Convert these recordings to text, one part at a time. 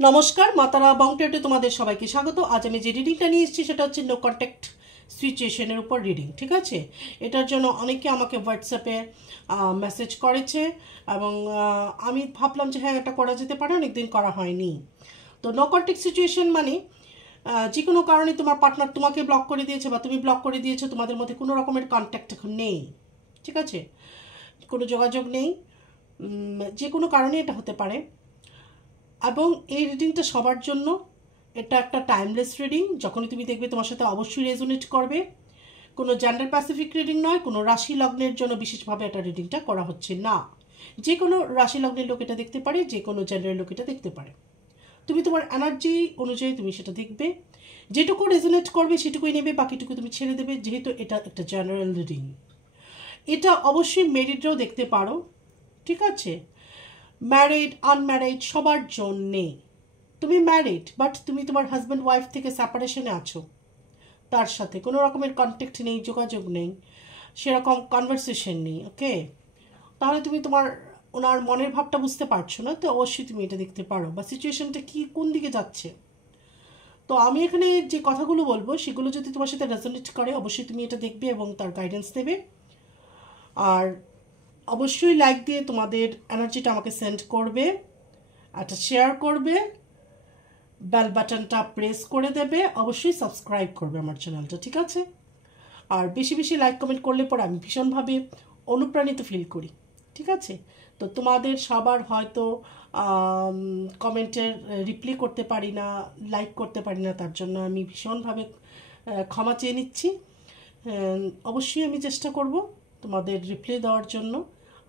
নমস্কার, মাতারা বাউন্ডারিতে তোমাদের সবাইকে স্বাগত। আজ আমি যে রিডিংটা নিয়ে এসেছি সেটা হচ্ছে নো কন্ট্যাক্ট সিচুয়েশনের উপর রিডিং। ঠিক আছে, এটার জন্য অনেকে আমাকে হোয়াটসঅ্যাপে মেসেজ করেছে এবং আমি ভাবলাম যে হ্যাঁ এটা করা যেতে পারে, অনেকদিন করা হয়নি। তো নো কন্ট্যাক্ট সিচুয়েশন মানে যে কোনো কারণে তোমার পার্টনার তোমাকে ব্লক করে দিয়েছে বা তুমি ব্লক করে দিয়েছো, তোমাদের মধ্যে কোনো রকমের কন্ট্যাক্ট এখন নেই। ঠিক আছে, কোনো যোগাযোগ নেই, যে কোনো কারণে এটা হতে পারে। এবং এই রিডিংটা সবার জন্য, এটা একটা টাইমলেস রিডিং। যখনই তুমি দেখবে তোমার সাথে অবশ্যই রেজোনেট করবে। কোনো জেন্ডার প্যাসিফিক রিডিং নয়, কোনো রাশি লগ্নের জন্য বিশেষভাবে এটা রিডিংটা করা হচ্ছে না। যে কোনো রাশি লগ্নের লোক এটা দেখতে পারে, যে কোনো জেন্ডারের লোক এটা দেখতে পারে। তুমি তোমার এনার্জি অনুযায়ী তুমি সেটা দেখবে, যেটুকু রেজোনেট করবে সেটুকুই নেবে, বাকিটুকু তুমি ছেড়ে দেবে। যেহেতু এটা একটা জেনারেল রিডিং, এটা অবশ্যই মেরিডরাও দেখতে পারো। ঠিক আছে, ম্যারিড আনম্যারিড সবার জন্যে। তুমি ম্যারিড বাট তুমি তোমার হাজব্যান্ড ওয়াইফ থেকে সেপারেশনে আছো, তার সাথে কোনো রকমের কন্ট্যাক্ট নেই, যোগাযোগ নেই, সেরকম কনভারসেশন নেই। ওকে, তাহলে তুমি তোমার ওনার মনের ভাবটা বুঝতে পারছো না, তো অবশ্যই তুমি এটা দেখতে পারো বা সিচুয়েশনটা কি কোন দিকে যাচ্ছে। তো আমি এখানে যে কথাগুলো বলবো সেগুলো যদি তোমার সাথে রেজোনেট করে অবশ্যই তুমি এটা দেখবে এবং তার গাইডেন্স দেবে। আর অবশ্যই লাইক দিয়ে তোমাদের এনার্জিটা আমাকে সেন্ড করবে, একটা শেয়ার করবে, বেল বাটনটা প্রেস করে দেবে, অবশ্যই সাবস্ক্রাইব করবে আমার চ্যানেলটা। ঠিক আছে, আর বেশি বেশি লাইক কমেন্ট করলে পরে আমি ভীষণভাবে অনুপ্রাণিত ফিল করি। ঠিক আছে, তো তোমাদের সবার হয়তো কমেন্টের রিপ্লাই করতে পারি না, লাইক করতে পারি না, তার জন্য আমি ভীষণভাবে ক্ষমা চেয়ে নিচ্ছি। অবশ্যই আমি চেষ্টা করব তোমাদের রিপ্লাই দেওয়ার জন্য।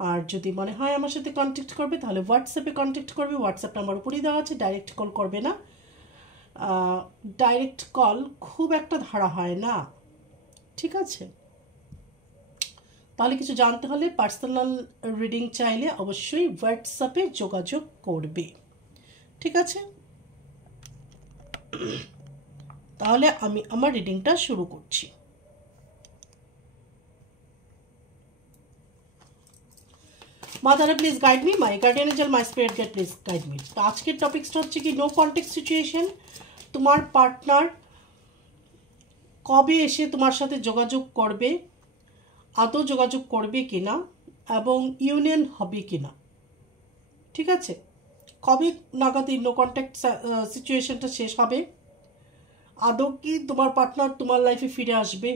আর যদি মনে হয় আমার সাথে কন্ট্যাক্ট করবে তাহলে হোয়াটসঅ্যাপে কন্ট্যাক্ট করবে, হোয়াটসঅ্যাপ নাম্বার উপরেই দেওয়া আছে, ডাইরেক্ট কল করবে না। ডাইরেক্ট কল খুব একটা ধরা হয় না। ঠিক আছে, তাহলে কিছু জানতে হলে পার্সোনাল রিডিং চাইলে অবশ্যই হোয়াটসঅ্যাপে যোগাযোগ করবে। ঠিক আছে, তাহলে আমি আমার রিডিংটা শুরু করছি। মাদারে please guide me, my guardian angel, my spirit guide please guide me. তো আজকের টপিকসটা হচ্ছে কি নো কন্ট্যাক্ট সিচুয়েশন। তোমার পার্টনার কবে এসে তোমার সাথে যোগাযোগ করবে, আদৌ যোগাযোগ করবে কিনা এবং ইউনিয়ন হবে কিনা। ঠিক আছে, কবে নাগাদ এই নো কন্ট্যাক্ট সিচুয়েশনটা শেষ হবে, আদৌ কি তোমার পার্টনার তোমার লাইফে ফিরে আসবে,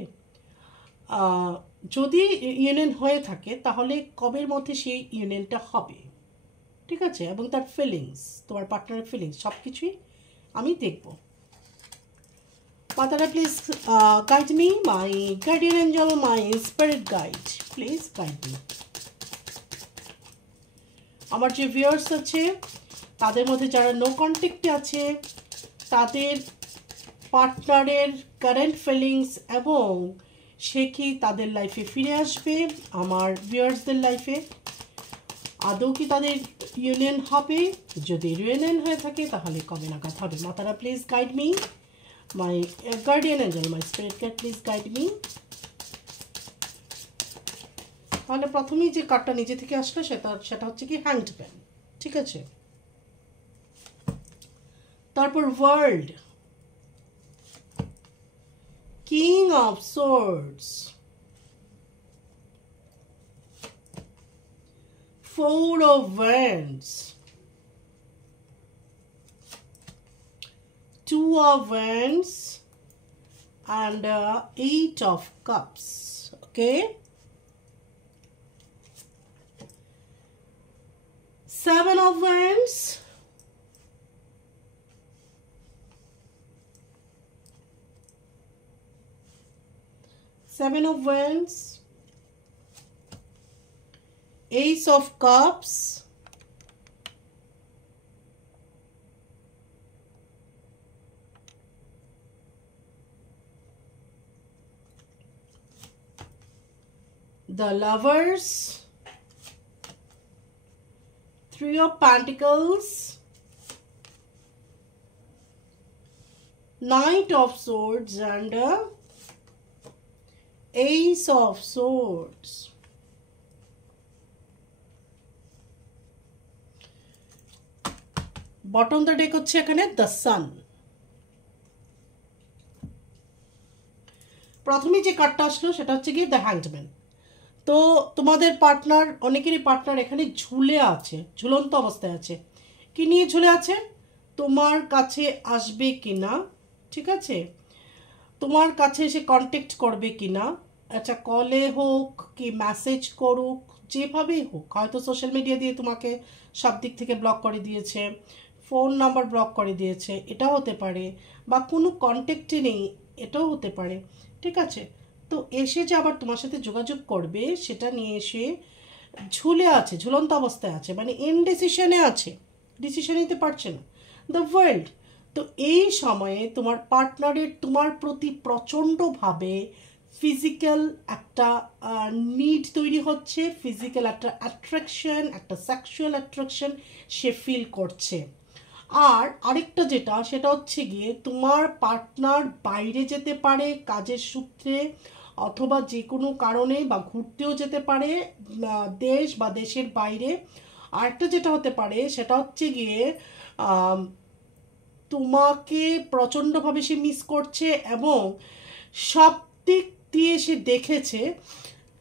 যদি ইউনিয়ন হয়ে থাকে তাহলে কবের মধ্যে সেই ইউনিয়নটা হবে। ঠিক আছে, এবং তার ফিলিংস, তোমার পার্টনারের ফিলিংস সব কিছুই আমি দেখব। মাতারা please guide me, my guardian angel, my spirit guide please guide me. আমার যে ভিউয়ার্স আছে তাদের মধ্যে যারা নো কন্ট্যাক্টে আছে তাদের পার্টনারের কারেন্ট ফিলিংস এবং সে কি তাদের লাইফে ফিরে আসবে, আমার ভিউয়ার্সদের লাইফে আদৌ কি তাদের ইউনিয়ন হবে, যদি ইউনিয়ন হয়ে থাকে তাহলে কবে নাগাদ হবে। মাতারা please guide me, my guardian angel, my spirit guide please guide me. তাহলে প্রথমেই যে কার্ডটা নিজে থেকে আসলো সেটা হচ্ছে কি হ্যাংড ম্যান। ঠিক আছে, তারপর world, king of swords, Four of Wands, Two of Wands, and Eight of Cups. Okay, Seven of Wands, Seven of Wands, Ace of Cups, the Lovers, Three of Pentacles, Knight of Swords, and Ace of Swords. Bottom the deck হচ্ছে এখানে the sun. প্রথমে যে কার্ডটা আসলো সেটা হচ্ছে কি the hangman. তো তোমাদের পার্টনার, অনেকেরই পার্টনার এখানে ঝুলে আছে, ঝুলন্ত অবস্থায় আছে। কি নিয়ে ঝুলে আছে? তোমার কাছে আসবে কিনা, ঠিক আছে, তোমার কাছে এসে কন্ট্যাক্ট করবে কিনা, আচ্ছা কলে হোক কি মেসেজ করুক, যেভাবেই হোক, হয়তো সোশ্যাল মিডিয়া দিয়ে তোমাকে সব দিক থেকে ব্লক করে দিয়েছে, ফোন নাম্বার ব্লক করে দিয়েছে, এটাও হতে পারে, বা কোনো কন্ট্যাক্টে নেই, এটাও হতে পারে, ঠিক আছে। তো এসে যে আবার তোমার সাথে যোগাযোগ করবে সেটা নিয়ে এসে ঝুলে আছে, ঝুলন্ত অবস্থায় আছে, মানে ইনডিসিশনে আছে, ডিসিশন নিতে পারছে না। The world. তো এই সময়ে তোমার পার্টনারের তোমার প্রতি প্রচণ্ডভাবে ফিজিক্যাল একটা নিড তৈরি হচ্ছে, ফিজিক্যাল একটা অ্যাট্রাকশন, একটা সেক্সুয়াল অ্যাট্রাকশন সে ফিল করছে। আর আরেকটা যেটা, সেটা হচ্ছে গিয়ে তোমার পার্টনার বাইরে যেতে পারে কাজের সূত্রে, অথবা যে কোনো কারণে, বা ঘুরতেও যেতে পারে দেশ বা দেশের বাইরে। আরেকটা যেটা হতে পারে সেটা হচ্ছে গিয়ে তোমাকে প্রচণ্ডভাবে সে মিস করছে, এবং সব দিক দিয়ে সে দেখেছে,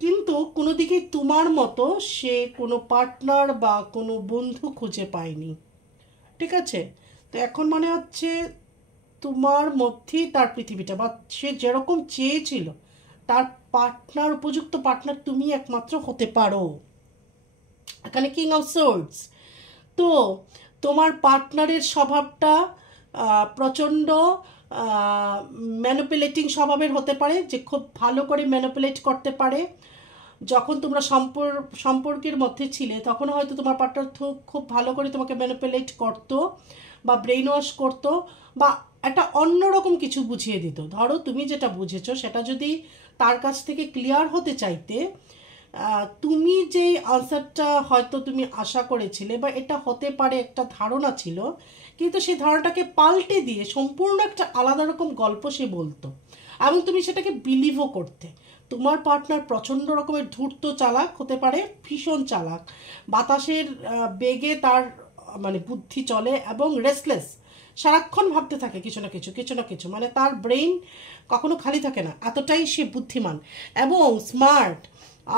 কিন্তু কোনো দিকেই তোমার মতো সে কোনো পার্টনার বা কোনো বন্ধু খুঁজে পায়নি, ঠিক আছে। তো এখন মনে হচ্ছে তোমার মধ্যেই তার পৃথিবীটা, বা সে যেরকম চেয়েছিল তার পার্টনার, উপযুক্ত পার্টনার তুমি একমাত্র হতে পারো। এখানে কিং অফ সোর্ডস। তো তোমার পার্টনারের স্বভাবটা প্রচণ্ড ম্যানিপুলেটিং স্বভাবের হতে পারে, যে খুব ভালো করে ম্যানিপুলেট করতে পারে। যখন তোমরা সম্পর্কের মধ্যে ছিলে তখন হয়তো তোমার পার্টনার খুব ভালো করে তোমাকে ম্যানিপুলেট করতো, বা ব্রেইন ওয়াশ করতো, বা একটা অন্যরকম কিছু বুঝিয়ে দিত। ধরো তুমি যেটা বুঝেছো সেটা যদি তার কাছ থেকে ক্লিয়ার হতে চাইতে, তুমি যে আনসারটা হয়তো তুমি আশা করেছিলে, বা এটা হতে পারে একটা ধারণা ছিল, কিন্তু সেই ধারণাটাকে পাল্টে দিয়ে সম্পূর্ণ একটা আলাদা রকম গল্প সে বলতো, এবং তুমি সেটাকে বিলিভও করতে। তোমার পার্টনার প্রচণ্ড রকমের ধূর্ত চালাক হতে পারে, ভীষণ চালাক, বাতাসের বেগে তার মানে বুদ্ধি চলে, এবং রেস্টলেস, সারাক্ষণ ভাবতে থাকে কিছু না কিছু, কিছু না কিছু, মানে তার ব্রেইন কখনো খালি থাকে না, এতটাই সে বুদ্ধিমান এবং স্মার্ট।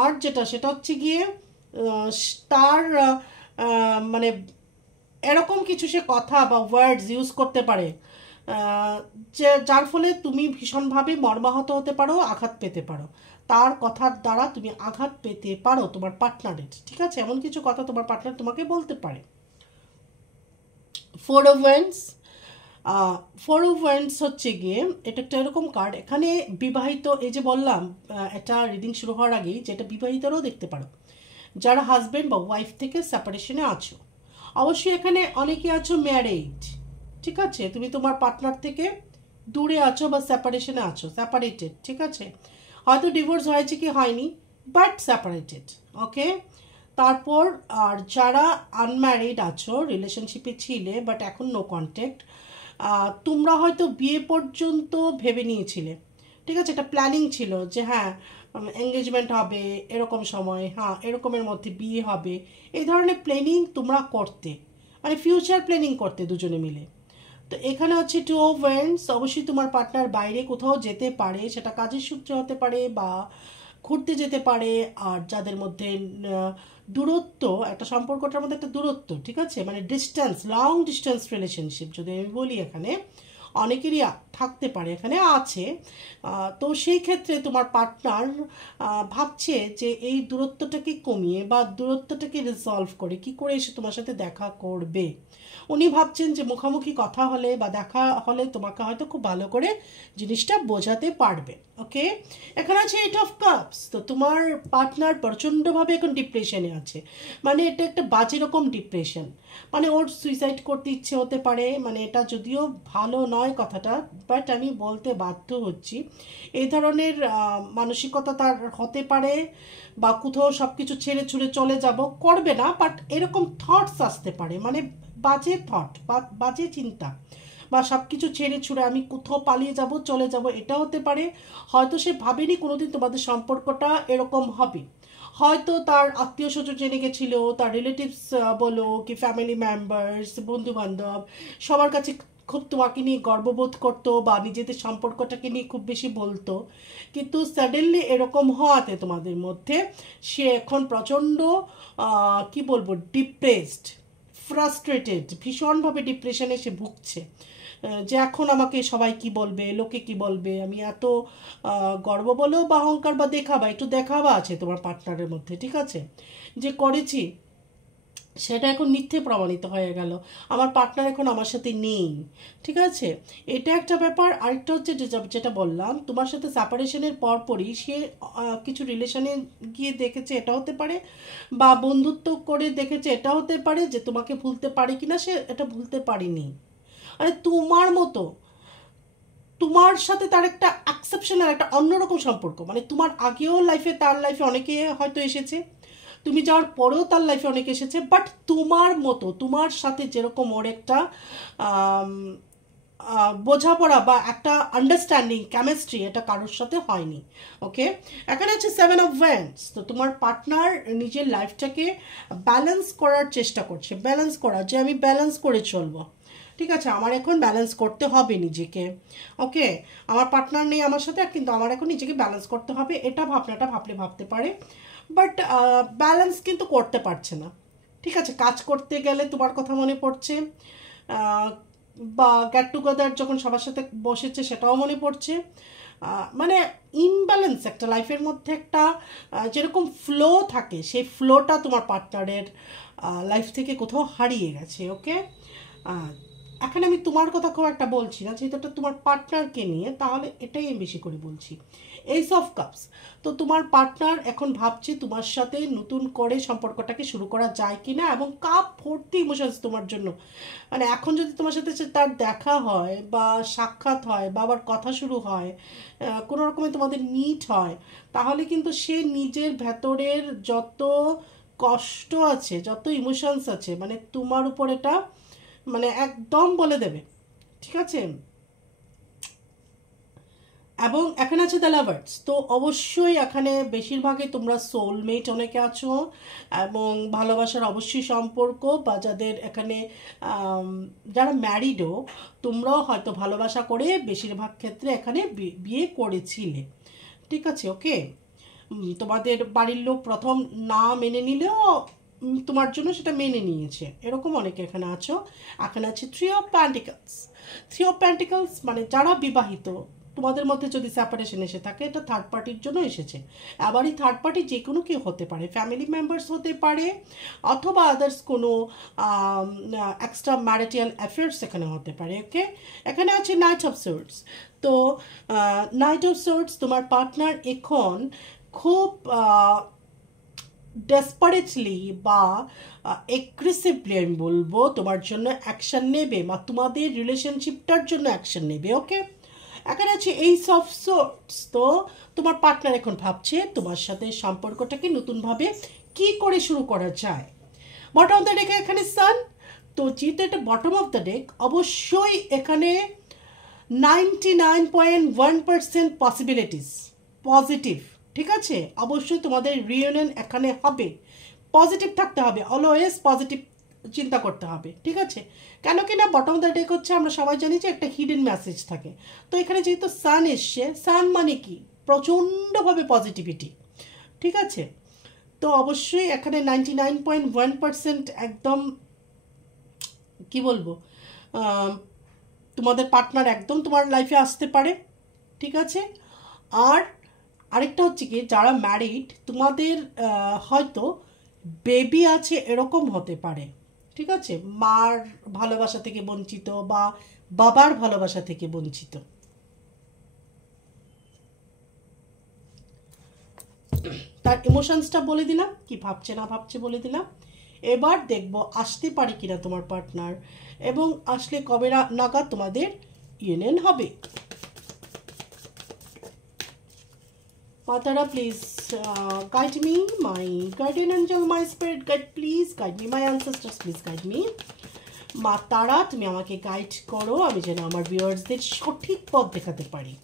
আর যেটা সেটা হচ্ছে গিয়ে তার মানে এরকম কিছু সে কথা বা ওয়ার্ডস ইউজ করতে পারে যে যার ফলে তুমি ভীষণভাবে মর্মাহত হতে পারো, আঘাত পেতে পারো, তার কথার দ্বারা তুমি আঘাত পেতে পারো তোমার পার্টনারের, ঠিক আছে। এমন কিছু কথা তোমার পার্টনার তোমাকে বলতে পারে। Four of wands. Four of wands হচ্ছে গিয়ে এটা একটা এরকম কার্ড, এখানে বিবাহিত, এই যে বললাম এটা রিডিং শুরু হওয়ার আগেই, যেটা বিবাহিতরাও দেখতে পারো, যারা হাজব্যান্ড বা ওয়াইফ থেকে সেপারেশনে আছো। অবশ্যই এখানে অনেকে আছো ম্যারিড, ঠিক আছে, তুমি তোমার পার্টনার থেকে দূরে আছো বা সেপারেশনে আছো, সেপারেটেড, ঠিক আছে, হয়তো ডিভোর্স হয়েছে কি হয়নি, বাট সেপারেটেড, ওকে। তারপর আর যারা আনম্যারিড আছো, রিলেশনশিপে ছিলে বাট এখন নো কন্ট্যাক্ট, তোমরা হয়তো বিয়ে পর্যন্ত ভেবে নিয়েছিলে, ঠিক আছে, এটা প্ল্যানিং ছিল যে হ্যাঁ এঙ্গেজমেন্ট হবে এরকম সময়, হ্যাঁ এরকমের মধ্যে বিয়ে হবে, এই ধরনের প্ল্যানিং তোমরা করতে, মানে ফিউচার প্ল্যানিং করতে দুজনে মিলে। তো এখানে হচ্ছে টু অফ ওয়ান্ডস। অবশ্যই তোমার পার্টনার বাইরে কোথাও যেতে পারে, সেটা কাজের সূত্রে হতে পারে বা ঘুরতে যেতে পারে। আর যাদের মধ্যে দূরত্ব, একটা সম্পর্কটার মধ্যে একটা দূরত্ব, ঠিক আছে, মানে ডিস্টেন্স, লং ডিস্টেন্স রিলেশনশিপ যদি আমি বলি, এখানে অনেকেরই থাকতে পারে, এখানে আছে। তো সেই ক্ষেত্রে তোমার পার্টনার ভাবছে যে এই দূরত্বটাকে কমিয়ে বা দূরত্বটাকে রিজলভ করে কি করে এসে তোমার সাথে দেখা করবে। উনি ভাবছেন যে মুখোমুখি কথা হলে বা দেখা হলে তোমাকে হয়তো খুব ভালো করে জিনিসটা বোঝাতে পারবে, ওকে। এখানে আছে এইট অফ কাপস। তো তোমার পার্টনার প্রচণ্ডভাবে এখন ডিপ্রেশনে আছে, মানে এটা একটা বাজে রকম ডিপ্রেশন, মানে ওর সুইসাইড করতে ইচ্ছে হতে পারে, মানে এটা যদিও ভালো নয় কথাটা, বাট আমি বলতে বাধ্য হচ্ছি, এই ধরনের মানসিকতা তার হতে পারে, বা কোথাও সব কিছু ছেড়ে ছুড়ে চলে যাব, করবে না, বাট এরকম থটস আসতে পারে, মানে বাজে থট বা বাজে চিন্তা, বা সব কিছু ছেড়ে ছুড়ে আমি কোথাও পালিয়ে যাব, চলে যাব, এটা হতে পারে। হয়তো সে ভাবেনি কোনোদিন তোমাদের সম্পর্কটা এরকম হবে, হয়তো তার আত্মীয় স্বজন জেনে গেছিলো, তার রিলেটিভস বলো কি ফ্যামিলি মেম্বার্স, বন্ধু বান্ধব, সবার কাছে খুব তোমাকে নিয়ে গর্ববোধ করতো বা নিজেদের সম্পর্কটাকে নিয়ে খুব বেশি বলতো, কিন্তু সাডেনলি এরকম হওয়াতে তোমাদের মধ্যে সে এখন প্রচণ্ড কি বলবো ডিপ্রেসড, ফ্রাস্ট্রেটেড, ভীষণভাবে ডিপ্রেশনে সে ভুগছে। যে এখন আমাকে সবাই কি বলবে, লোকে কি বলবে, আমি এত গর্ব বলো বা অহংকার বা দেখাবা, একটু দেখাবা আছে তোমার পার্টনারের মধ্যে, ঠিক আছে, যে করেছি সেটা এখন মিথ্যে প্রমাণিত হয়ে গেল, আমার পার্টনার এখন আমার সাথে নেই, ঠিক আছে, এটা একটা ব্যাপার। আরেকটা হচ্ছে যেটা বললাম, তোমার সাথে সেপারেশনের পরপরই সে কিছু রিলেশনে গিয়ে দেখেছে, এটা হতে পারে, বা বন্ধুত্ব করে দেখেছে, এটা হতে পারে, যে তোমাকে ভুলতে পারে কিনা সে এটা ভুলতে পারেনি। আরে তোমার মতো, তোমার সাথে তার একটা অ্যাকসেপশনাল একটা অন্যরকম সম্পর্ক, মানে তোমার আগেও লাইফে তার লাইফে অনেকে হয়তো এসেছে, তুমি যাওয়ার পরেও তার লাইফে অনেকে এসেছে, বাট তোমার মতো, তোমার সাথে যেরকম ওর একটা বোঝাপড়া বা একটা আন্ডারস্ট্যান্ডিং কেমিস্ট্রি, এটা কারোর সাথে হয়নি। ওকে, এখানে হচ্ছে 7 of Wands। তো তোমার পার্টনার নিজের লাইফটাকে ব্যালেন্স করার চেষ্টা করছে, ব্যালেন্স করা, যে আমি ব্যালেন্স করে চলবো, ঠিক আছে, আমার এখন ব্যালেন্স করতে হবে নিজেকে। ওকে, আমার পার্টনার নেই আমার সাথে, কিন্তু আমার এখন নিজেকে ব্যালেন্স করতে হবে, এটা ভাবনাটা ভাবতে পারে, বাট ব্যালেন্স কিন্তু করতে পারছে না, ঠিক আছে। কাজ করতে গেলে তোমার কথা মনে পড়ছে, বা গেট টুগেদার যখন সবার সাথে বসেছে সেটাও মনে পড়ছে, মানে ইমব্যালেন্স একটা লাইফের মধ্যে একটা যেরকম ফ্লো থাকে, সেই ফ্লোটা তোমার পার্টনারের লাইফ থেকে কোথাও হারিয়ে গেছে। ওকে, এখন আমি তোমার কথা খুব একটা বলছি না, যেহেতু এটা তোমার পার্টনারকে নিয়ে, তাহলে এটাই আমি বেশি করে বলছি। এইস অফ কাপস, তো তোমার পার্টনার এখন ভাবছে তোমার সাথে নতুন করে সম্পর্কটাকে শুরু করা যায় কি না, এবং কাপ ভর্তি ইমোশনস তোমার জন্য, মানে এখন যদি তোমার সাথে তার দেখা হয় বা সাক্ষাৎ হয় বা আবার কথা শুরু হয়, কোনো রকমে তোমাদের মিট হয়, তাহলে কিন্তু সে নিজের ভেতরের যত কষ্ট আছে, যত ইমোশনস আছে, মানে তোমার উপর এটা মানে একদম বলে দেবে, ঠিক আছে। এবং এখানে আছে দ্য লাভার্স, তো অবশ্যই এখানে বেশিরভাগই তোমরা সোলমেট অনেকে আছো, এবং ভালোবাসার অবশ্যই সম্পর্ক, বা যাদের এখানে যারা ম্যারিডও, তোমরাও হয়তো ভালোবাসা করে বেশিরভাগ ক্ষেত্রে এখানে বিয়ে করেছিলে, ঠিক আছে। ওকে, তোমাদের বাড়ির লোক প্রথম না মেনে নিলেও তোমার জন্য সেটা মেনে নিয়েছে, এরকম অনেকে এখানে আছো। এখানে আছে 3 of Pentacles। 3 of Pentacles মানে যারা বিবাহিত, তোমাদের মধ্যে যদি সেপারেশন এসে থাকে, এটা থার্ড পার্টির জন্য এসেছে। আবার এই থার্ড পার্টি যে কোনো কেউ হতে পারে, ফ্যামিলি মেম্বার্স হতে পারে, অথবা আদার্স কোনো এক্সট্রা ম্যারিটাল অ্যাফেয়ার্স এখানে হতে পারে। ওকে, এখানে আছে নাইট অফ সোর্ডস। তো নাইট অফ সোর্ডস, তোমার পার্টনার এখন খুব ডেসপারেটলি বা এগ্রেসিভলি আমি বলবো তোমার জন্য অ্যাকশন নেবে, বা তোমাদের রিলেশনশিপটার জন্য অ্যাকশন নেবে। ওকে, এখানে আছে এইস অফ সোর্ডস। তো তোমার পার্টনার এখন ভাবছে তোমার সাথে সম্পর্কটাকে নতুনভাবে কি করে শুরু করা যায়। বটম অফ দ্য ডেক এখানে সান। তো যেহেতু এটা বটম অফ দ্য ডেক, অবশ্যই এখানে 99.1% পসিবিলিটিস পজিটিভ, ঠিক আছে। অবশ্যই তোমাদের রিউনিয়ন এখানে হবে, পজিটিভ থাকতে হবে, অলওয়েজ পজিটিভ চিন্তা করতে হবে, ঠিক আছে। কেন কি না, বটম অফ দ্য ডেক হচ্ছে আমরা সবাই জানি যে একটা হিডেন মেসেজ থাকে, তো এখানে যেহেতু সান এসছে, সান মানে কি প্রচণ্ডভাবে পজিটিভিটি, ঠিক আছে। তো অবশ্যই এখানে 99.1% একদম কি বলবো, তোমাদের পার্টনার একদম তোমার লাইফে আসতে পারে, ঠিক আছে। আর আরেকটা হচ্ছে কি, যারা ম্যারিড, তোমাদের হয়তো বেবি আছে এরকম হতে পারে, ঠিক আছে, মার ভালোবাসা থেকে বঞ্চিত বা বাবার ভালোবাসা থেকে বঞ্চিত। তার ইমোশনসটা বলে দিলাম, কি ভাবছে না ভাবছে বলে দিলাম। এবার দেখবো আসতে পারে কিনা তোমার পার্টনার, এবং আসলে কবে নাগাদ তোমাদের ইউনিয়ন হবে। Matara, please guide me, my guardian angel, my spirit guide, please guide me, my ancestors, please guide me. মা তারা, তুমি আমাকে গাইড করো, আমি যেন আমার ভিউয়ার্সদের সঠিক পথ দেখাতে পারি।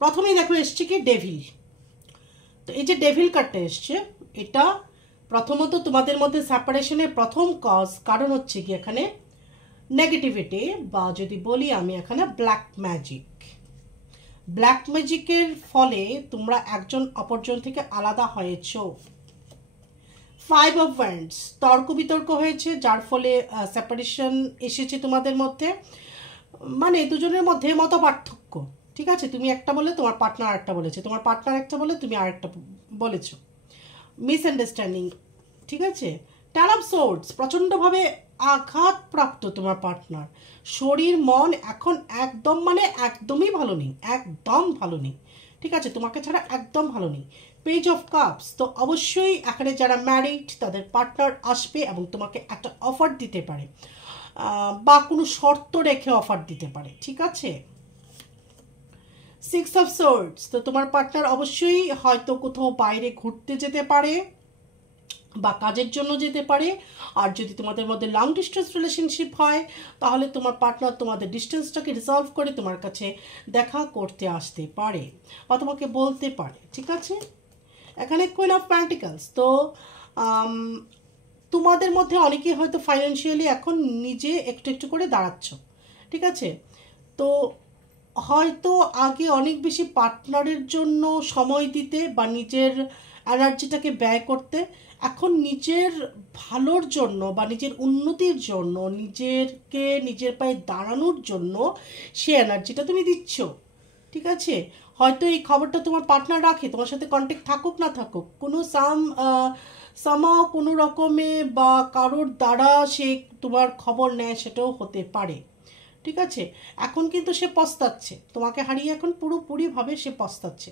প্রথমেই দেখো এসছে কি ডেভিল। তো এই যে ডেভিল কার্ডটা এসছে, এটা প্রথমত তোমাদের মধ্যে সেপারেশনের প্রথম কারণ হচ্ছে কি এখানে নেগেটিভিটি, বা যদি বলি আমি এখানে ব্ল্যাক ম্যাজিকের ফলে তোমরা একজন অপরজন থেকে আলাদা হয়েছ। 5 of Wands, তর্ক বিতর্ক হয়েছে, যার ফলে সেপারেশন এসেছে তোমাদের মধ্যে, মানে দুজনের মধ্যে মত পার্থক্য। ঠিক আছে, তুমি একটা বলে তোমার পার্টনার আরেকটা বলেছে, তোমার পার্টনার একটা বলে তুমি আরেকটা বলেছো, মিসআন্ডারস্ট্যান্ডিং। ঠিক আছে, টেন অফ সোর্ডস, প্রচণ্ডভাবে আঘাতপ্রাপ্ত তোমার পার্টনার, শরীর মন এখন একদম মানে একদমই ভালো নেই, একদম ভালো নেই। ঠিক আছে, তোমাকে ছাড়া একদম ভালো নেই। পেজ অফ কাপস, তো অবশ্যই এখানে যারা ম্যারিড তাদের পার্টনার আসবে এবং তোমাকে একটা অফার দিতে পারে, বা কোনো শর্ত রেখে অফার দিতে পারে। ঠিক আছে, 6 of Swords, তো তোমার পার্টনার অবশ্যই হয়তো কোথাও বাইরে ঘুরতে যেতে পারে বা কাজের জন্য যেতে পারে। আর যদি তোমাদের মধ্যে লং ডিস্টেন্স রিলেশনশিপ হয় তাহলে তোমার পার্টনার তোমাদের ডিস্টেন্সটাকে রিসলভ করে তোমার কাছে দেখা করতে আসতে পারে বা তোমাকে বলতে পারে। ঠিক আছে, এখানে কুইন অফ পেন্টিকলস, তো তোমাদের মধ্যে অনেকেই হয়তো ফাইন্যান্সিয়ালি এখন নিজে একটু একটু করে দাঁড়াচ্ছ। ঠিক আছে, তো হয়তো আগে অনেক বেশি পার্টনারের জন্য সময় দিতে বা নিজের এনার্জিটাকে ব্যয় করতে, এখন নিজের ভালোর জন্য বা নিজের উন্নতির জন্য, নিজের পায়ে দাঁড়ানোর জন্য সে এনার্জিটা তুমি দিচ্ছ। ঠিক আছে, হয়তো এই খবরটা তোমার পার্টনার রাখে, তোমার সাথে কন্ট্যাক্ট থাকুক না থাকুক, কোনো সামাও কোনো রকমে বা কারোর দ্বারা সে তোমার খবর নেয়, সেটাও হতে পারে। ঠিক আছে, এখন কিন্তু সে পস্তাচ্ছে, তোমাকে হারিয়ে এখন পুরোপুরিভাবে সে পস্তাচ্ছে।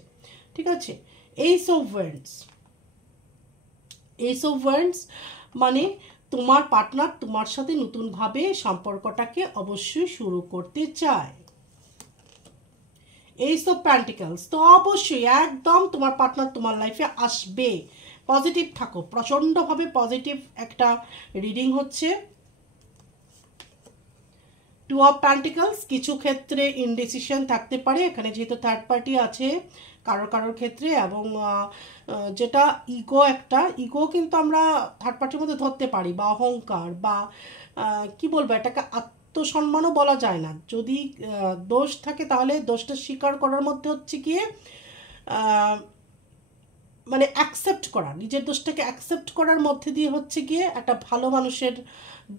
ঠিক আছে, এইস অফ ওয়ান্ডস মানে তোমার পার্টনার তোমার সাথে নতুনভাবে সম্পর্কটাকে অবশ্যই শুরু করতে চায়। এইস অফ পেন্টিকলস, তো অবশ্যই একদম তোমার পার্টনার তোমার লাইফে আসবে। পজিটিভ থাকো, প্রচণ্ডভাবে পজিটিভ একটা রিডিং হচ্ছে। 2 of Pentacles, কিছু ক্ষেত্রে ইনডিসিশন থাকতে পারে এখানে, যেহেতু থার্ড পার্টি আছে কারোর ক্ষেত্রে, এবং যেটা ইগো কিন্তু আমরা থার্ড পার্টির মধ্যে ধরতে পারি, বা অহংকার, বা কি বলবো, এটাকে আত্মসম্মানও বলা যায় না। যদি দোষ থাকে তাহলে দোষটা স্বীকার করার মধ্যে হচ্ছে গিয়ে মানে অ্যাকসেপ্ট করা, নিজের দোষটাকে অ্যাকসেপ্ট করার মধ্যে দিয়ে হচ্ছে গিয়ে একটা ভালো মানুষের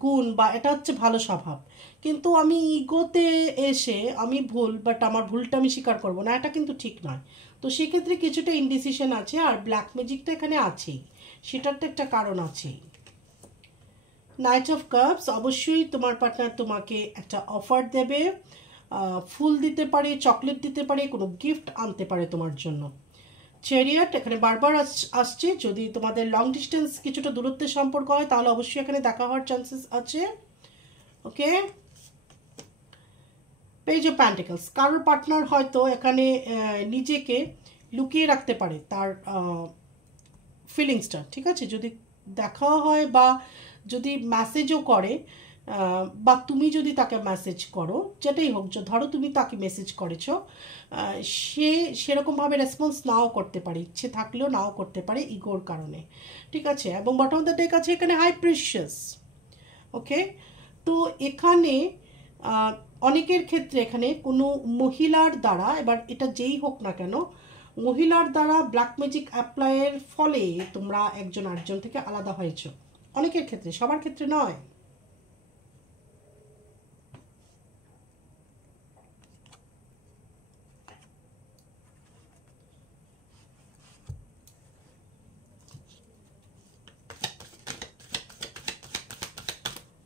গুণ, বা এটা হচ্ছে ভালো স্বভাব। কিন্তু আমি ইগোতে এসে আমি ভুল, বাট আমার ভুলটা আমি স্বীকার করবো না, এটা কিন্তু ঠিক নয়। তো সেক্ষেত্রে কিছুটা ইনডিসিশন আছে, আর ব্ল্যাক ম্যাজিকটা এখানে আছেই, সেটার তো একটা কারণ আছেই। নাইট অফ কাপস, অবশ্যই তোমার পার্টনার তোমাকে একটা অফার দেবে, ফুল দিতে পারে, চকলেট দিতে পারে, কোনো গিফট আনতে পারে তোমার জন্য। চ্যারিয়ট, এখানে বারবার আসছে, যদি তোমাদের লং ডিস্টেন্স কিছুটা দূরত্বের সম্পর্ক হয় তাহলে অবশ্যই এখানে দেখা হওয়ার চান্সেস আছে। ওকে, পেজ অফ পেন্টিকলস, কারোর পার্টনার হয়তো এখানে নিজেকে লুকিয়ে রাখতে পারে তার ফিলিংসটা। ঠিক আছে, যদি দেখা হয় বা যদি মেসেজও করে, বা তুমি যদি তাকে মেসেজ করো, যেটাই হোক, ধরো তুমি তাকে মেসেজ করেছো, সে সেরকমভাবে রেসপন্স নাও করতে পারে, ইচ্ছে থাকলেও নাও করতে পারে ইগোর কারণে। ঠিক আছে, এবং বটম অফ দ্য ডেক আছে এখানে হাই প্রেশিয়াস। ওকে, তো এখানে অনেকের ক্ষেত্রে এখানে কোনো মহিলার দ্বারা, এবার এটা যেই হোক না কেন, মহিলার দ্বারা ব্ল্যাক ম্যাজিক অ্যাপ্লাইয়ের ফলে তোমরা একজন আরেকজন থেকে আলাদা হয়েছ, অনেকের ক্ষেত্রে, সবার ক্ষেত্রে নয়।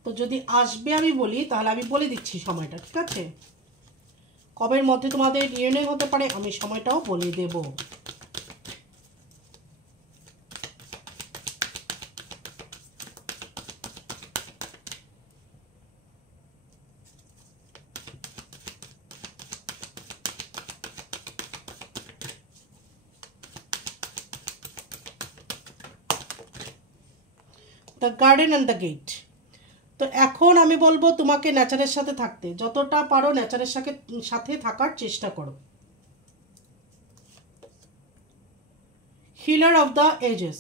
তো যদি আসবে আমি বলি, তাহলে আমি বলে দিচ্ছি সময়টা। ঠিক আছে, কবের মধ্যে তোমাদের ইউনিয়ন হতে পারে আমি সময়টাও বলে দেব। The garden and the gate, তো এখন আমি বলবো তোমাকে নেচারের সাথে থাকতে, যতটা পারো নেচারের সাথে থাকার চেষ্টা করো। Healer of the ages.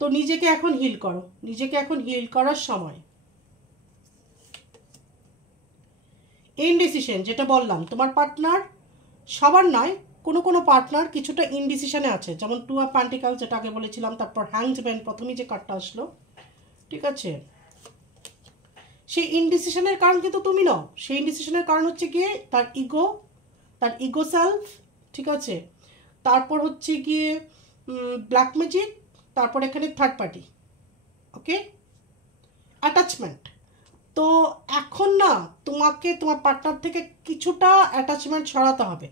তো নিজেকে এখন হিল করো, নিজেকে এখন হিল করার সময়। ইনডিসিশন, যেটা বললাম তোমার পার্টনার, সবার নয়, কোনো কোনো পার্টনার কিছুটা ইনডিসিশনে আছে, যেমন টু অফ পেন্টিকল যেটা আগে বলেছিলাম, তারপর হ্যাংড ম্যান প্রথমেই যে কার্ডটা আসলো, ঠিক আছে। সেই ইনডিসিশনের কারণ কিন্তু তুমি নও, সেই ইনডিসিশনের কারণ হচ্ছে গিয়ে তার ইগো সেলফ, ঠিক আছে। তারপর হচ্ছে গিয়ে ব্ল্যাক ম্যাজিক, তারপর এখানে থার্ড পার্টি, ওকে, অ্যাটাচমেন্ট। তো এখন না তোমাকে তোমার পার্টনার থেকে কিছুটা অ্যাটাচমেন্ট সরাতে হবে।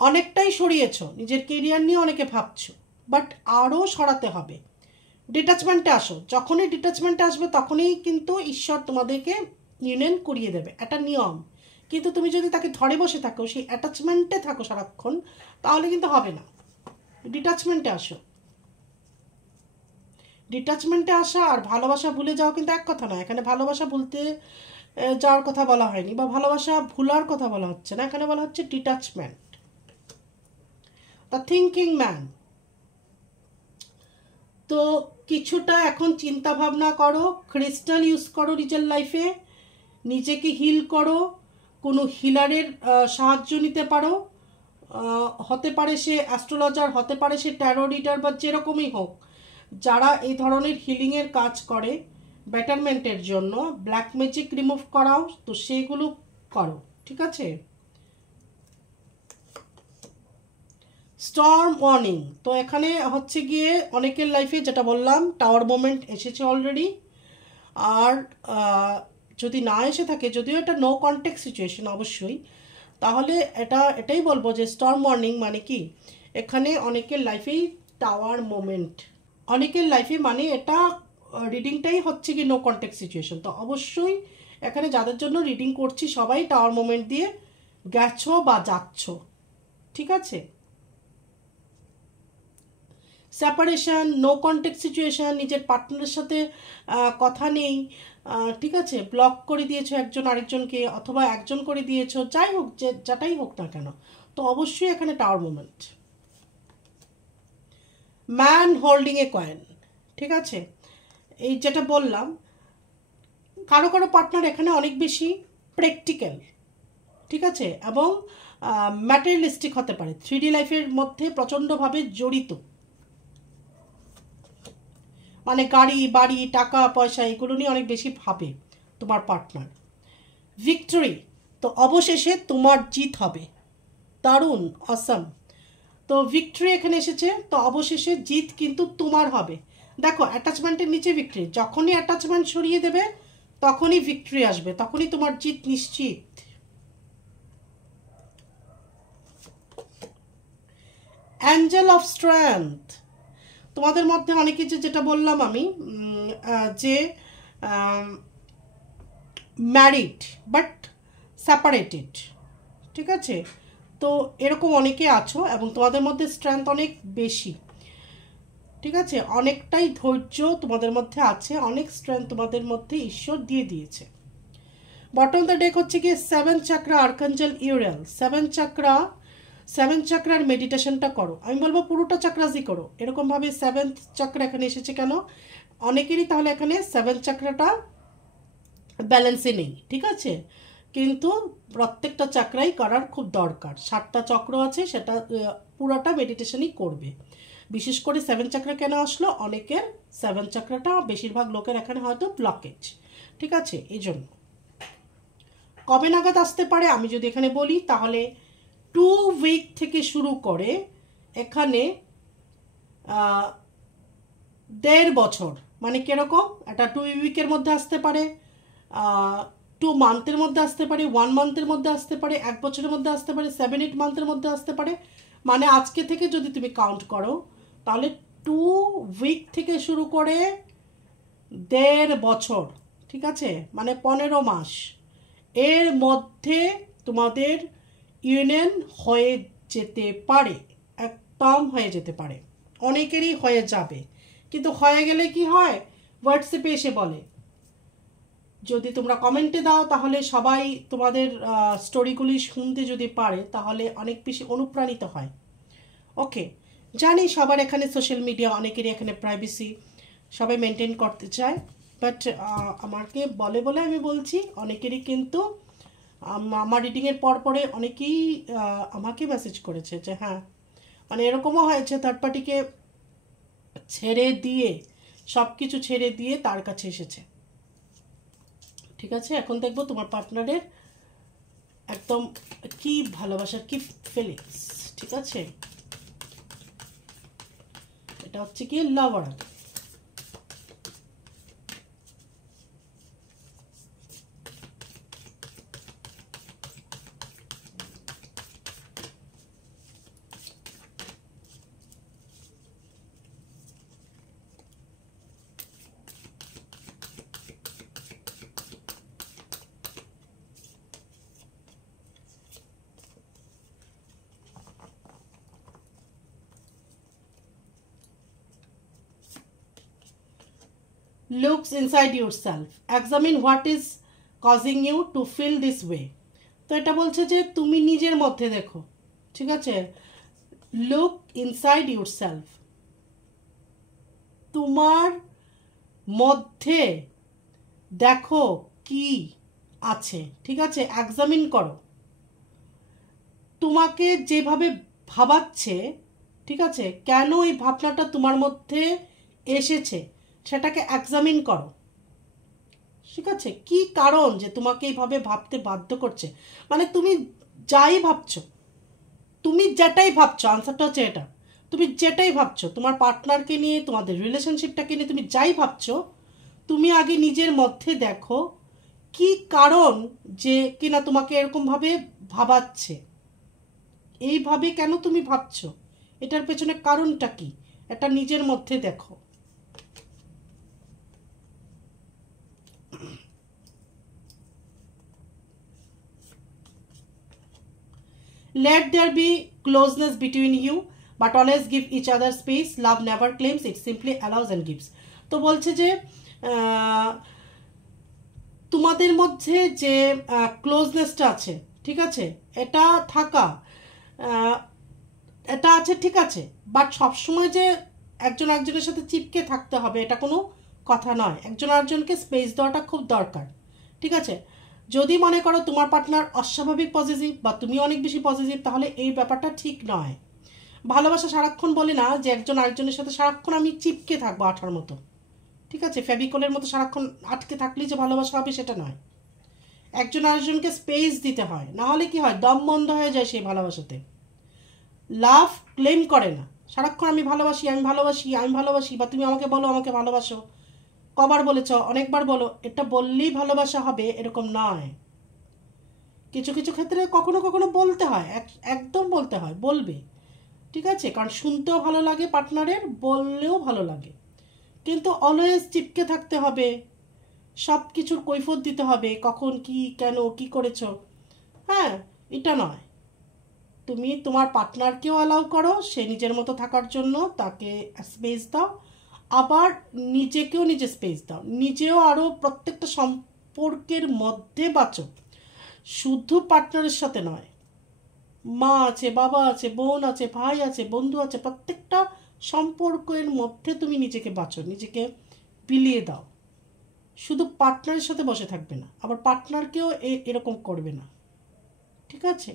অনেকটাই সরিয়েছো, নিজের কেরিয়ার নিয়ে অনেকে ভাবছো, বাট আরও সরাতে হবে। ডিটাচমেন্টে আসো, যখনই ডিটাচমেন্টে আসবে তখনই কিন্তু ঈশ্বর তোমাদেরকে ইউনিয়ন করিয়ে দেবে, একটা নিয়ম। কিন্তু তুমি যদি তাকে ধরে বসে থাকো, সেই অ্যাটাচমেন্টে থাকো সারাক্ষণ, তাহলে কিন্তু হবে না। ডিটাচমেন্টে আসো। ডিটাচমেন্টে আসা আর ভালোবাসা ভুলে যাওয়া কিন্তু এক কথা নয়। এখানে ভালোবাসা ভুলতে যাওয়ার কথা বলা হয়নি, বা ভালোবাসা ভুলার কথা বলা হচ্ছে না, এখানে বলা হচ্ছে ডিটাচমেন্ট। The thinking man. তো কিছুটা এখন চিন্তা ভাবনা করো, ক্রিস্টাল ইউজ করো নিজের লাইফে, নিজেকে হিল করো, কোনো হিলারের সাহায্য নিতে পারো। হতে পারে সে অ্যাস্ট্রোলজার, হতে পারে সে ট্যারো রিডার, বা যেরকমই হোক, যারা এই ধরনের হিলিংয়ের কাজ করে বেটারমেন্টের জন্য, ব্ল্যাক ম্যাজিক রিমুভ করাও, তো সেইগুলো করো, ঠিক আছে। স্টর্ম ওয়ার্নিং, তো এখানে হচ্ছে গিয়ে অনেকের লাইফে যেটা বললাম টাওয়ার মোমেন্ট এসেছে অলরেডি। আর যদি না এসে থাকে, যদিও এটা নো কন্ট্যাক্ট সিচুয়েশন অবশ্যই, তাহলে এটাই বলবো যে স্টর্ম ওয়ার্নিং মানে কি, এখানে অনেকের লাইফেই টাওয়ার মোমেন্ট, অনেকের লাইফে মানে এটা রিডিংটাই হচ্ছে কি নো কন্ট্যাক্ট সিচুয়েশন। তো অবশ্যই এখানে যাদের জন্য রিডিং করছি সবাই টাওয়ার মোমেন্ট দিয়ে গেছো বা যাচ্ছ, ঠিক আছে। সেপারেশন, নো কন্ট্যাক্ট সিচুয়েশন, নিজের পার্টনারের সাথে কথা নেই, ঠিক আছে, ব্লক করে দিয়েছো একজন আরেকজনকে, অথবা একজন করে দিয়েছো, যাই হোক, যেটাই হোক না কেন, তো অবশ্যই এখানে টাওয়ার মোমেন্ট। ম্যান হোল্ডিং এ কয়েন, ঠিক আছে। এই যেটা বললাম, কারো কারো পার্টনার এখানে অনেক বেশি প্র্যাকটিক্যাল, ঠিক আছে, এবং ম্যাটেরিয়ালিস্টিক হতে পারে, 3D লাইফের মধ্যে প্রচণ্ডভাবে জড়িত, মানে গাড়ি বাড়ি টাকা পয়সা এগুলো নিয়ে অনেক বেশি ভাবে তোমার পার্টনার। ভিক্টরি, তো অবশেষে তোমার জিত হবে, দারুণ, অসাম। তো ভিক্টরি এখানে এসেছে, তো অবশেষে জিত কিন্তু তোমার হবে। দেখো অ্যাটাচমেন্টের নিচে ভিক্টরি, যখনই অ্যাটাচমেন্ট সরিয়ে দেবে তখনই ভিক্টরি আসবে, তখনই তোমার জিত নিশ্চিত। অ্যাঞ্জেল অফ স্ট্রেংথ, তোমাদের মধ্যে অনেকে যেটা বললাম আমি, যে ম্যারিড বাট সেপারেটেড, ঠিক আছে, তো এরকম অনেকে আছো এবং তোমাদের মধ্যে স্ট্রেংথ অনেক বেশি, ঠিক আছে, অনেকটাই ধৈর্য তোমাদের মধ্যে আছে, অনেক স্ট্রেংথ তোমাদের মধ্যে ঈশ্বর দিয়ে দিয়েছে। বটম দ্য ডেক হচ্ছে কি 7 চাকরা আর্কাঞ্জেল ইউরেল। 7 চাকরার মেডিটেশনটা করো, আমি বলবো পুরোটা চাকরাজই করো, এরকমভাবে 7th চাকরা এখানে এসেছে কেন, অনেকেরই তাহলে এখানে 7 চাকরাটা ব্যালেন্সে নেই, ঠিক আছে, কিন্তু প্রত্যেকটা চাকরাই করার খুব দরকার। 7টা চক্র আছে, সেটা পুরোটা মেডিটেশনই করবে। বিশেষ করে 7 চাকরা কেন আসলো, অনেকের 7 চাকরাটা, বেশিরভাগ লোকের এখানে হয়তো ব্লকেজ, ঠিক আছে, এই জন্য। কবে নাগাদ আসতে পারে আমি যদি এখানে বলি, তাহলে 2 উইক থেকে শুরু করে এখানে 1.5 বছর, মানে কিরকম, একটা 2 উইকের মধ্যে আসতে পারে, 2 মান্থের মধ্যে আসতে পারে, 1 মান্থের মধ্যে আসতে পারে, 1 বছরের মধ্যে আসতে পারে, 7-8 মান্থের মধ্যে আসতে পারে। মানে আজকে থেকে যদি তুমি কাউন্ট করো, তাহলে 2 উইক থেকে শুরু করে 1.5 বছর, ঠিক আছে, মানে 15 মাস এর মধ্যে তোমাদের ইউনিয়ন হয়ে যেতে পারে, একদম হয়ে যেতে পারে, অনেকেরই হয়ে যাবে। কিন্তু হয়ে গেলে কি হয়, হোয়াটসঅ্যাপে এসে বলে, যদি তোমরা কমেন্টে দাও তাহলে সবাই তোমাদের স্টোরিগুলি শুনতে যদি পারে তাহলে অনেক বেশি অনুপ্রাণিত হয়। ওকে, জানি সবার এখানে সোশ্যাল মিডিয়া, অনেকেরই এখানে প্রাইভেসি সবাই মেনটেন করতে চায়, বাট আমাকে বলে বলে আমি বলছি, অনেকেরই কিন্তু আমার রিডিংয়ের পরে অনেকেই আমাকে মেসেজ করেছে যে হ্যাঁ, মানে এরকমও হয়েছে থার্ড পার্টিকে ছেড়ে দিয়ে, সব কিছু ছেড়ে দিয়ে তার কাছে এসেছে। ঠিক আছে, এখন দেখবো তোমার পার্টনারের একদম কি ভালোবাসার কি ফিলিংস। ঠিক আছে, এটা হচ্ছে কি লাভার। Looks inside yourself. Examine what is causing you to feel this way. তো এটা বলছে যে তুমি নিজের মধ্যে দেখো। ঠিক আছে, লুক ইনসাইড ইউরসেলফ, তোমার মধ্যে দেখো কি আছে। ঠিক আছে, এক্সামিন করো তোমাকে যেভাবে ভাবাচ্ছে। ঠিক আছে, কেন এই ভাবনাটা তোমার মধ্যে এসেছে সেটাকে এক্সামিন করো। ঠিক আছে, কি কারণ যে তোমাকে এইভাবে ভাবতে বাধ্য করছে, মানে তুমি যাই ভাবছো, তুমি যেটাই ভাবছো, আনসারটা হচ্ছে এটা, তুমি যেটাই ভাবছো তোমার পার্টনারকে নিয়ে, তোমাদের রিলেশনশিপটাকে নিয়ে, তুমি যাই ভাবছো, তুমি আগে নিজের মধ্যে দেখো কি কারণ যে কিনা তোমাকে এরকমভাবে ভাবাচ্ছে, এইভাবে কেন তুমি ভাবছো, এটার পেছনে কারণটা কি, এটা নিজের মধ্যে দেখো। Let there be closeness between you, but always give each other space. Love never claims, it simply allows and gives. তো বলছে যে তোমাদের মধ্যে যে ক্লোজনেসটা আছে, ঠিক আছে, এটা থাকা, এটা আছে, ঠিক আছে, বাট সবসময় যে একজন একজনের সাথে চিপকে থাকতে হবে এটা কোনো কথা নয়। একজন আরেকজনকে স্পেস দেওয়াটা খুব দরকার। ঠিক আছে, যদি মনে করো তোমার পার্টনার অস্বাভাবিক পজিটিভ বা তুমি অনেক বেশি পজিটিভ, তাহলে এই ব্যাপারটা ঠিক নয়। ভালোবাসা সারাক্ষণ বলে না যে একজন আরেকজনের সাথে সারাক্ষণ আমি চিপকে থাকবো আঠার মতো। ঠিক আছে, ফেভিকলের মতো সারাক্ষণ আটকে থাকলেই যে ভালোবাসা হবে সেটা নয়। একজন আরেকজনকে স্পেস দিতে হয়, না হলে কি হয়, দম বন্ধ হয়ে যায় সেই ভালোবাসাতে। লাভ ক্লেম করে না, সারাক্ষণ আমি ভালোবাসি, আমি ভালোবাসি, আমি ভালোবাসি, বা তুমি আমাকে বলো আমাকে ভালোবাসো, কবার বলেছ, অনেকবার বলো, এটা বললেই ভালোবাসা হবে এরকম নয়। কিছু কিছু ক্ষেত্রে কখনো কখনো বলতে হয়, একদম বলতে হয়, বলবে। ঠিক আছে, কারণ শুনতেও ভালো লাগে পার্টনারের, বললেও ভালো লাগে, কিন্তু অলওয়েজ চিপকে থাকতে হবে, সব কিছুর কৈফিয়ত দিতে হবে, কখন কি কেন কি করেছ, হ্যাঁ, এটা নয়। তুমি তোমার পার্টনারকেও অ্যালাউ করো সে নিজের মতো থাকার জন্য, তাকে স্পেস দাও, আবার নিজেকেও নিজে স্পেস দাও, নিজেও আরও প্রত্যেকটা সম্পর্কের মধ্যে বাঁচো, শুধু পার্টনারের সাথে নয়। মা আছে, বাবা আছে, বোন আছে, ভাই আছে, বন্ধু আছে, প্রত্যেকটা সম্পর্কের মধ্যে তুমি নিজেকে বাঁচো, নিজেকে বিলিয়ে দাও। শুধু পার্টনারের সাথে বসে থাকবে না, আবার পার্টনারকেও এরকম করবে না। ঠিক আছে,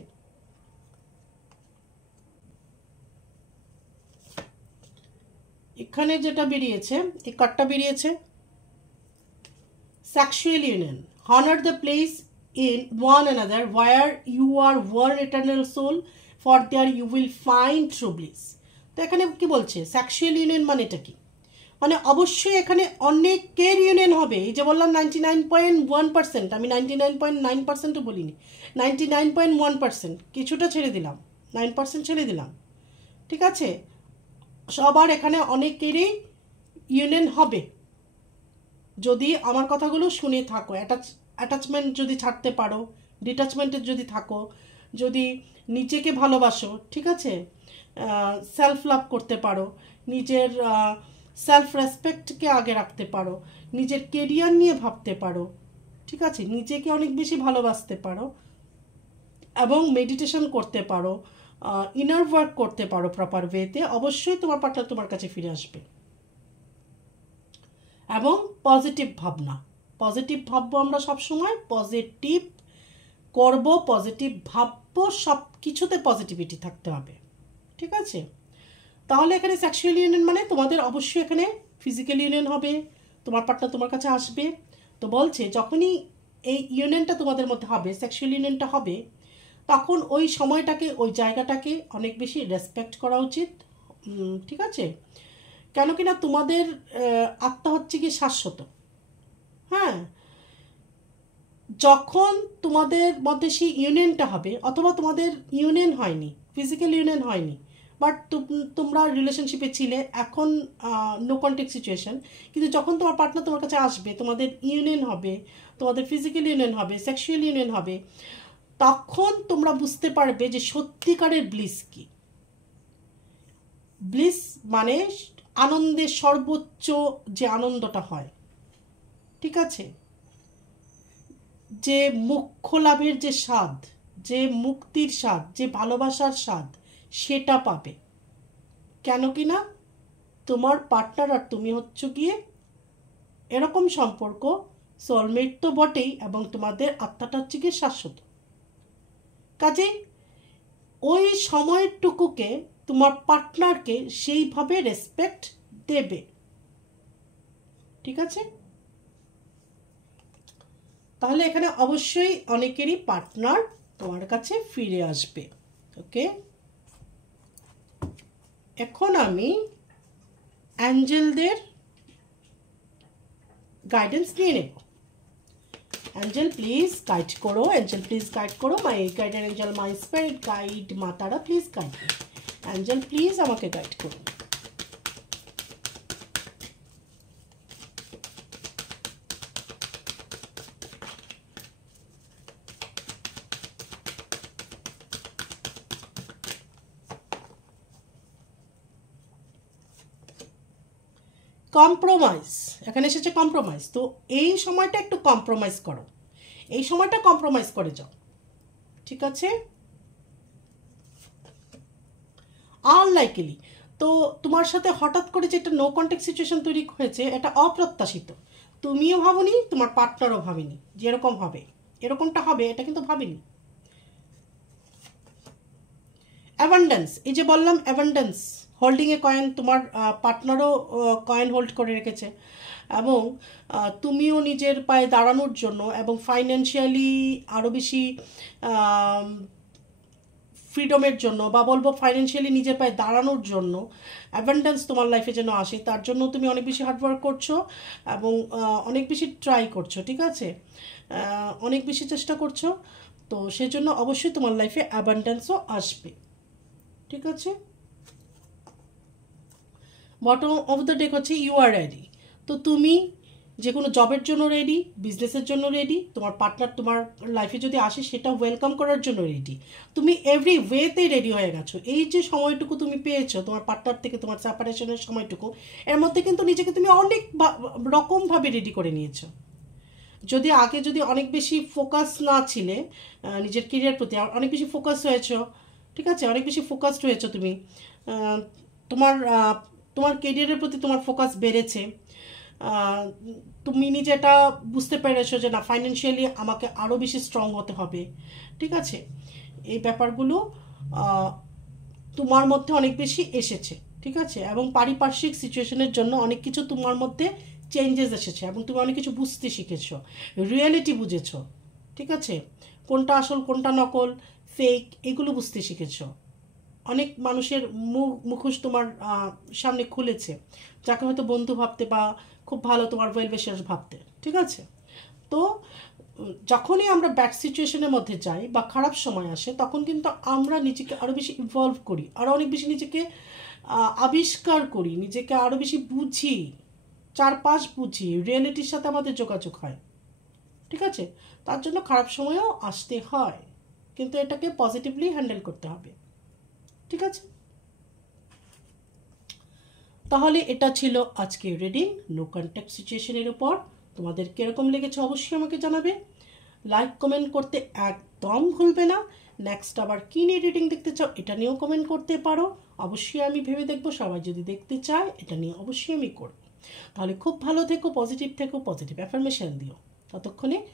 এখানে যেটা বেরিয়েছে, এই কার্ডটা বেরিয়েছে sexual union. Honours the place in one another where you are one eternal soul, for there you will find true bliss. তো এখানে কি বলছে, সেক্সুয়াল ইউনিয়ন মানে এটা কি, মানে অবশ্যই এখানে অনেকের ইউনিয়ন হবে। এই যে বললাম 99.1%, আমি 99.9%ও বলিনি, 99.1%, কিছুটা ছেড়ে দিলাম, 9% ছেড়ে দিলাম। ঠিক আছে, সবার এখানে অনেকেরই ইউনিয়ন হবে যদি আমার কথাগুলো শুনে থাকো, অ্যাটাচমেন্ট যদি ছাড়তে পারো, ডিটাচমেন্টের যদি থাকো, যদি নিজেকে ভালোবাসো, ঠিক আছে, সেলফ লাভ করতে পারো, নিজের সেলফ রেসপেক্টকে আগে রাখতে পারো, নিজের কেরিয়ার নিয়ে ভাবতে পারো, ঠিক আছে, নিজেকে অনেক বেশি ভালোবাসতে পারো এবং মেডিটেশন করতে পারো, ইনার ওয়ার্ক করতে পারো প্রপার ওয়েতে, অবশ্যই তোমার পার্টনার তোমার কাছে ফিরে আসবে। এবং পজিটিভ ভাববো আমরা সবসময়, পজিটিভ করব, পজিটিভ ভাববো, সব কিছুতে পজিটিভিটি থাকতে হবে, ঠিক আছে? তাহলে এখানে সেক্সুয়াল ইউনিয়ন মানে তোমাদের অবশ্যই এখানে ফিজিক্যাল ইউনিয়ন হবে, তোমার পার্টনার তোমার কাছে আসবে। তো বলছে যখনই এই ইউনিয়নটা তোমাদের মধ্যে হবে, সেক্সুয়াল ইউনিয়নটা হবে, তখন ওই সময়টাকে, ওই জায়গাটাকে অনেক বেশি রেসপেক্ট করা উচিত, ঠিক আছে? কেন কিনা তোমাদের আত্মা হচ্ছে কি শাশ্বত। হ্যাঁ, যখন তোমাদের মধ্যে সেই ইউনিয়নটা হবে, অথবা তোমাদের ইউনিয়ন হয়নি, ফিজিক্যাল ইউনিয়ন হয়নি, বাট তোমরা রিলেশনশিপে ছিলে, এখন নো কন্ট্যাক্ট সিচুয়েশন, কিন্তু যখন তোমার পার্টনার তোমার কাছে আসবে, তোমাদের ইউনিয়ন হবে, তোমাদের ফিজিক্যাল ইউনিয়ন হবে, সেক্সুয়াল ইউনিয়ন হবে, তখন তোমরা বুঝতে পারবে যে সত্যিকারের ব্লিস কি। ব্লিস মানে আনন্দের সর্বোচ্চ যে আনন্দটা হয়, ঠিক আছে? যে মোক্ষ লাভের যে স্বাদ, যে মুক্তির স্বাদ, যে ভালোবাসার স্বাদ, সেটা পাবে। কেন কি না, তোমার পার্টনার আর তুমি হচ্ছ গিয়ে এরকম সম্পর্ক, সোলমেট তো বটেই, এবং তোমাদের আত্মাটা হচ্ছে গিয়ে শাশ্বত। কাজেই ওই সময়টুকুকে তোমার পার্টনারকে সেইভাবে রেসপেক্ট দেবে, ঠিক আছে? তাহলে এখানে অবশ্যই অনেকেরই পার্টনার তোমার কাছে ফিরে আসবে। ওকে, এখন আমি অ্যাঞ্জেলদের গাইডেন্স নিয়ে নেব। অ্যাঞ্জেল প্লিজ গাইড করো, অ্যাঞ্জেল প্লিজ গাইড করো, মাই গাইডের অ্যাঞ্জেল, মাই স্পিরিট গাইড, মা তারা প্লিজ গাইড। অ্যাঞ্জেল প্লিজ আমাকে গাইড করো। কম্প্রোমাইজ, এখানে এসেছে কম্প্রোমাইজ। তো এই সময়টা একটু কম্প্রোমাইজ করো, এই সময়টা কম্প্রোমাইজ করে যাও, ঠিক আছে? আনলাইকলি, তো তোমার সাথে হঠাৎ করে যে একটা নো কন্ট্যাক্ট সিচুয়েশন তৈরি হয়েছে, এটা অপ্রত্যাশিত। তুমিও ভাবনি, তোমার পার্টনারও ভাবেনি যে এরকম হবে, এরকমটা হবে, এটা কিন্তু ভাবিনি। অ্যাবান্ডেন্স, এই যে বললাম অ্যাবান্ডেন্স, হোল্ডিংয়ে কয়েন, তোমার পার্টনারও কয়েন হোল্ড করে রেখেছে, এবং তুমিও নিজের পায়ে দাঁড়ানোর জন্য এবং ফাইন্যান্সিয়ালি আরও বেশি ফ্রিডমের জন্য, বা বলবো ফাইন্যান্সিয়ালি নিজের পায়ে দাঁড়ানোর জন্য অ্যাবান্ডেন্স তোমার লাইফে যেন আসে, তার জন্য তুমি অনেক বেশি হার্ডওয়ার্ক করছো এবং অনেক বেশি ট্রাই করছো, ঠিক আছে? অনেক বেশি চেষ্টা করছো, তো সেজন্য অবশ্যই তোমার লাইফে অ্যাবান্ডেন্সও আসবে, ঠিক আছে? বটম অফ দ্য ডেক হচ্ছে ইউ আর রেডি। তো তুমি যে কোনো জবের জন্য রেডি, বিজনেসের জন্য রেডি, তোমার পার্টনার তোমার লাইফে যদি আসে সেটা ওয়েলকাম করার জন্য রেডি, তুমি এভরি ওয়েতেই রেডি হয়ে গেছো। এই যে সময়টুকু তুমি পেয়েছো তোমার পার্টনার থেকে, তোমার সেপারেশনের সময়টুকু, এর মধ্যে কিন্তু নিজেকে তুমি অনেক রকমভাবে রেডি করে নিয়েছো। যদি আগে যদি অনেক বেশি ফোকাস না ছিলে নিজের কেরিয়ার প্রতি, অনেক বেশি ফোকাস হয়েছো, ঠিক আছে? অনেক বেশি ফোকাসড হয়েছো তুমি, তোমার তোমার কেরিয়ারের প্রতি তোমার ফোকাস বেড়েছে, তুমি নিজেটা বুঝতে পেরেছো যে না, ফাইন্যান্সিয়ালি আমাকে আরও বেশি স্ট্রং হতে হবে, ঠিক আছে? এই ব্যাপারগুলো তোমার মধ্যে অনেক বেশি এসেছে, ঠিক আছে? এবং পারিপার্শ্বিক সিচুয়েশনের জন্য অনেক কিছু তোমার মধ্যে চেঞ্জেস এসেছে, এবং তুমি অনেক কিছু বুঝতে শিখেছো, রিয়েলিটি বুঝেছো, ঠিক আছে? কোনটা আসল, কোনটা নকল, ফেক, এগুলো বুঝতে শিখেছো। অনেক মানুষের মুখোশ তোমার সামনে খুলেছে, যাকে হয়তো বন্ধু ভাবতে বা খুব ভালো তোমার ওয়েল উইশার ভাবতে, ঠিক আছে? তো যখনই আমরা ব্যাড সিচুয়েশনের মধ্যে যাই বা খারাপ সময় আসে, তখন কিন্তু আমরা নিজেকে আরও বেশি ইনভলভ করি, আরও অনেক বেশি নিজেকে আবিষ্কার করি, নিজেকে আরও বেশি বুঝি, চারপাশ বুঝি, রিয়েলিটির সাথে আমাদের যোগাযোগ হয়, ঠিক আছে? তার জন্য খারাপ সময়ও আসতে হয়, কিন্তু এটাকে পজিটিভলি হ্যান্ডেল করতে হবে, ঠিক আছে? তাহলে এটা ছিল আজকের রিডিং নো কন্ট্যাক্ট সিচুয়েশনের উপর। তোমাদের কিরকম লেগেছে অবশ্যই আমাকে জানাবে। লাইক কমেন্ট করতে একদম ভুলবে না। নেক্সট আবার কী নিয়ে রিডিং দেখতে চাও এটা নিয়েও কমেন্ট করতে পারো, অবশ্যই আমি ভেবে দেখবো। সবাই যদি দেখতে চায় এটা নিয়ে অবশ্যই আমি করব। তাহলে খুব ভালো থেকো, পজিটিভ থেকো, পজিটিভ অ্যাফার্মেশন দিও। ততক্ষণে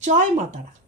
জয় মা তারা।